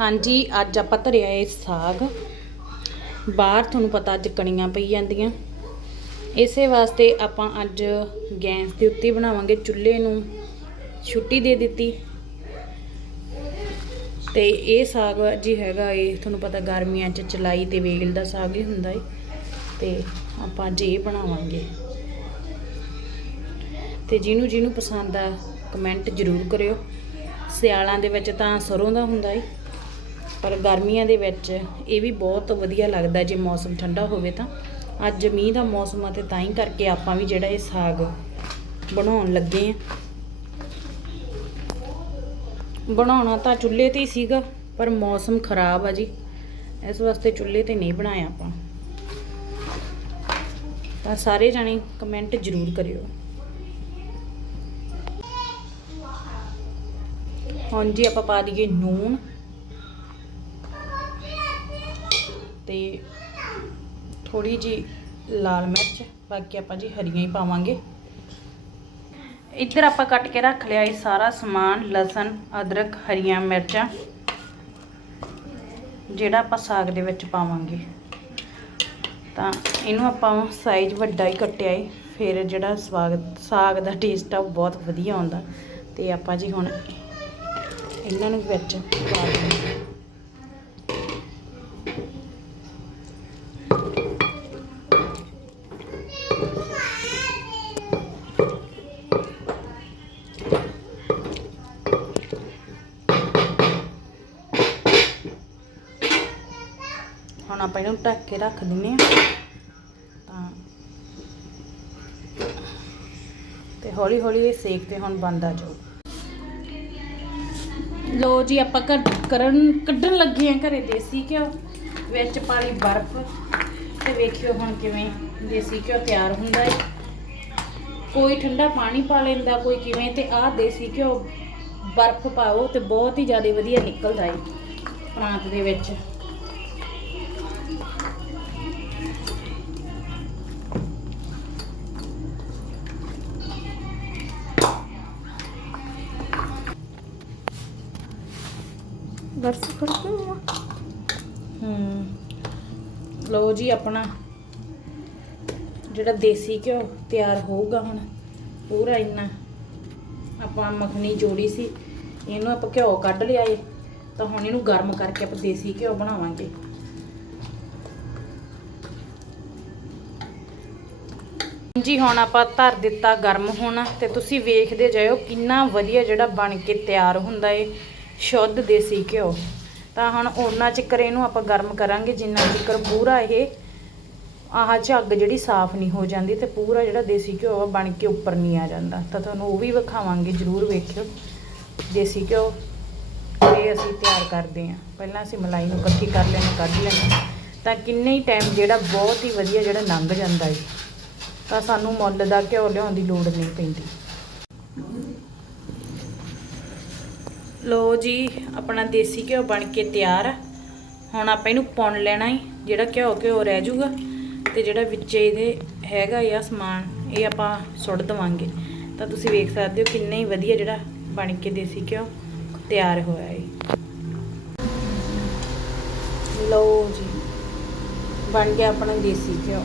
ਹਾਂਜੀ, ਅੱਜ ਆਪਾਂ ਧਰਿਆ ਏ ਸਾਗ। ਬਾਹਰ ਤੁਹਾਨੂੰ ਪਤਾ ਅੱਜ ਕਣੀਆਂ ਪਈ ਜਾਂਦੀਆਂ। ਇਸੇ ਵਾਸਤੇ ਆਪਾਂ ਅੱਜ ਗੈਸ ਦੇ ਉੱਤੇ ਬਣਾਵਾਂਗੇ ਚੁੱਲ੍ਹੇ ਨੂੰ। ਛੁੱਟੀ ਦੇ ਦਿੱਤੀ। ਤੇ ਇਹ ਸਾਗ ਜੀ ਹੈਗਾ ਏ, ਤੁਹਾਨੂੰ ਪਤਾ ਗਰਮੀਆਂ 'ਚ ਚਲਾਈ ਤੇ ਵੇਲ ਦਾ ਸਾਗ ਹੀ ਹੁੰਦਾ ਏ। ਤੇ ਆਪਾਂ ਅੱਜ ਇਹ ਬਣਾਵਾਂਗੇ। ਤੇ ਜਿਹਨੂੰ ਜਿਹਨੂੰ ਪਸੰਦ ਆ, ਕਮੈਂਟ ਜ਼ਰੂਰ ਕਰਿਓ। ਸਿਆਲਾਂ ਦੇ ਵਿੱਚ ਤਾਂ ਸਰੋਂ ਦਾ ਹੁੰਦਾ ਏ। ਪਰ ਗਰਮੀਆਂ ਦੇ ਵਿੱਚ ਇਹ ਵੀ ਬਹੁਤ ਵਧੀਆ ਲੱਗਦਾ ਜੇ ਮੌਸਮ ਠੰਡਾ ਹੋਵੇ ਤਾਂ। ਅੱਜ ਮੀਂਹ ਦਾ ਮੌਸਮ ਆ ਤੇ ਤਾਂ ਹੀ ਕਰਕੇ ਆਪਾਂ ਵੀ ਜਿਹੜਾ ਇਹ ਸਾਗ ਬਣਾਉਣ ਲੱਗੇ ਆ। ਬਣਾਉਣਾ ਤਾਂ ਚੁੱਲ੍ਹੇ ਤੇ ਹੀ ਸੀਗਾ, ਪਰ ਮੌਸਮ ਖਰਾਬ ਆ ਜੀ। ਇਸ ਵਾਸਤੇ ਚੁੱਲ੍ਹੇ ਤੇ ਨਹੀਂ ਬਣਾਇਆ ਆਪਾਂ। ਤਾਂ ਸਾਰੇ ਜਾਣੇ ਕਮੈਂਟ ਜ਼ਰੂਰ ਕਰਿਓ। ਹਾਂਜੀ, ਆਪਾਂ ਪਾ ਦਈਏ ਨੂਣ। ਤੇ ਥੋੜੀ ਜੀ ਲਾਲ ਮਿਰਚ, ਬਾਕੀ ਆਪਾਂ ਜੀ ਹਰੀਆਂ ਹੀ ਪਾਵਾਂਗੇ। ਇੱਧਰ ਆਪਾਂ ਕੱਟ ਕੇ ਰੱਖ ਲਿਆ ਇਹ ਸਾਰਾ ਸਮਾਨ, ਲਸਣ, ਅਦਰਕ, ਹਰੀਆਂ ਮਿਰਚਾਂ, ਜਿਹੜਾ ਆਪਾਂ ਸਾਗ ਦੇ ਵਿੱਚ ਪਾਵਾਂਗੇ। ਤਾਂ ਇਹਨੂੰ ਆਪਾਂ ਸਾਈਜ਼ ਵੱਡਾ ਹੀ ਕੱਟਿਆ ਏ, ਫਿਰ ਜਿਹੜਾ ਸਵਾਗ, ਸਾਗ ਦਾ ਟੇਸਟ ਆ ਉਹ ਬਹੁਤ ਵਧੀਆ ਆਉਂਦਾ। ਤੇ ਆਪਾਂ ਜੀ ਹੁਣ ਇਹਨਾਂ ਨੂੰ ਵਿੱਚ ਪਾ ਦਿੰਦੇ ਹੁਣ ਆਪਾਂ ਇਹਨੂੰ ਢੱਕ ਕੇ ਰੱਖ ਦਿੰਨੇ ਆ। ਤਾਂ ਤੇ ਹੌਲੀ ਹੌਲੀ ਇਹ ਸੇਕ ਤੇ ਹੁਣ ਬੰਦ ਆ ਜਾਊ। ਲੋ ਜੀ, ਆਪਾਂ ਕੱਢ- ਕਰਨ ਕੱਢਣ ਲੱਗੇ ਆ ਘਰੇ ਦੇਸੀ ਘਿਓ, ਵਿੱਚ ਪਾਲੀ ਬਰਫ਼। ਤੇ ਵੇਖਿਓ ਹੁਣ ਕਿਵੇਂ ਦੇਸੀ ਘਿਓ ਤਿਆਰ ਹੁੰਦਾ ਹੈ ਕੋਈ ਠੰਡਾ ਪਾਣੀ ਪਾ ਲੈਂਦਾ, ਕੋਈ ਕਿਵੇਂ, ਤੇ ਆਹ ਦੇਸੀ ਘਿਓ ਬਰਫ਼ ਪਾਓ ਤੇ ਬਹੁਤ ਹੀ ਜ਼ਿਆਦਾ ਵਧੀਆ ਨਿਕਲਦਾ ਹੈ ਪ੍ਰਾਂਤ ਦੇ ਵਿੱਚ। ਬਰਫ਼ ਫੜ ਹੂੰ। ਲਓ ਜੀ ਆਪਣਾ ਜਿਹੜਾ ਦੇਸੀ ਘਿਓ ਤਿਆਰ ਹੋਊਗਾ ਹੁਣ, ਪੂਰਾ ਇੰਨਾ ਆਪਾਂ ਮੱਖਣੀ ਜੋੜੀ ਸੀ, ਇਹਨੂੰ ਆਪਾਂ ਘਿਓ ਕੱਢ ਲਿਆ ਏ, ਤਾਂ ਹੁਣ ਇਹਨੂੰ ਗਰਮ ਕਰਕੇ ਆਪਾਂ ਦੇਸੀ ਘਿਓ ਬਣਾਵਾਂਗੇ। ਜੀ ਹੁਣ ਆਪਾਂ ਧਰ ਦਿੱਤਾ ਗਰਮ ਹੋਣਾ, ਤੇ ਤੁਸੀਂ ਵੇਖਦੇ ਜਾਇਓ ਕਿੰਨਾ ਵਧੀਆ ਜਿਹੜਾ ਬਣ ਕੇ ਤਿਆਰ ਹੁੰਦਾ ਏ। ਸ਼ੁੱਧ ਦੇਸੀ ਘਿਓ। ਤਾਂ ਹੁਣ ਉਹਨਾਂ ਚਿਕਰ ਇਹਨੂੰ ਆਪਾਂ ਗਰਮ ਕਰਾਂਗੇ, ਜਿੰਨਾ ਚਿਕਰ ਪੂਰਾ ਇਹ, ਆਹ ਝੱਗ ਜਿਹੜੀ ਸਾਫ਼ ਨਹੀਂ ਹੋ ਜਾਂਦੀ ਤੇ ਪੂਰਾ ਜਿਹੜਾ ਦੇਸੀ ਘਿਓ ਆ ਬਣ ਕੇ ਉੱਪਰ ਨਹੀਂ ਆ ਜਾਂਦਾ। ਤਾਂ ਤੁਹਾਨੂੰ ਉਹ ਵੀ ਵਿਖਾਵਾਂਗੇ, ਜਰੂਰ ਵੇਖਿਓ। ਦੇਸੀ ਘਿਓ, ਇਹ ਅਸੀਂ ਤਿਆਰ ਕਰਦੇ ਹਾਂ। ਪਹਿਲਾਂ ਅਸੀਂ ਮਲਾਈ ਨੂੰ ਇਕੱਠੀ ਕਰ ਲੈਣੀ, ਕੱਢ ਲੈਣੀ। ਤਾਂ ਕਿੰਨੇ ਹੀ ਟਾਈਮ ਜਿਹੜਾ ਬਹੁਤ ਹੀ ਵਧੀਆ ਜਿਹੜਾ ਲੰਘ ਜਾਂਦਾ ਹੈ ਤਾਂ ਸਾਨੂੰ ਮੁੱਲ ਦਾ ਘਿਓ ਲਿਆਉਣ ਦੀ ਲੋੜ ਨਹੀਂ ਪੈਂਦੀ। ਲੋ ਜੀ, ਆਪਣਾ ਦੇਸੀ ਘਿਓ ਬਣ ਕੇ ਤਿਆਰ ਆ। ਹੁਣ ਆਪਾਂ ਇਹਨੂੰ ਪੁਣ ਲੈਣਾ ਹੈ ਜਿਹੜਾ ਘਿਓ ਘਿਓ ਰਹਿ ਜਾਊਗਾ। ਤੇ ਜਿਹੜਾ ਵਿੱਚ ਇਹਦੇ ਹੈਗਾ ਆ ਸਮਾਨ, ਇਹ ਆਪਾਂ ਸੁੱਟ ਦਵਾਂਗੇ। ਤਾਂ ਤੁਸੀਂ ਵੇਖ ਸਕਦੇ ਹੋ ਕਿੰਨਾ ਹੀ ਵਧੀਆ ਜਿਹੜਾ ਬਣ ਕੇ ਦੇਸੀ ਘਿਓ ਤਿਆਰ ਹੋਇਆ ਹੈ ਲਓ ਜੀ, ਬਣ ਗਿਆ ਆਪਣਾ ਦੇਸੀ ਘਿਓ।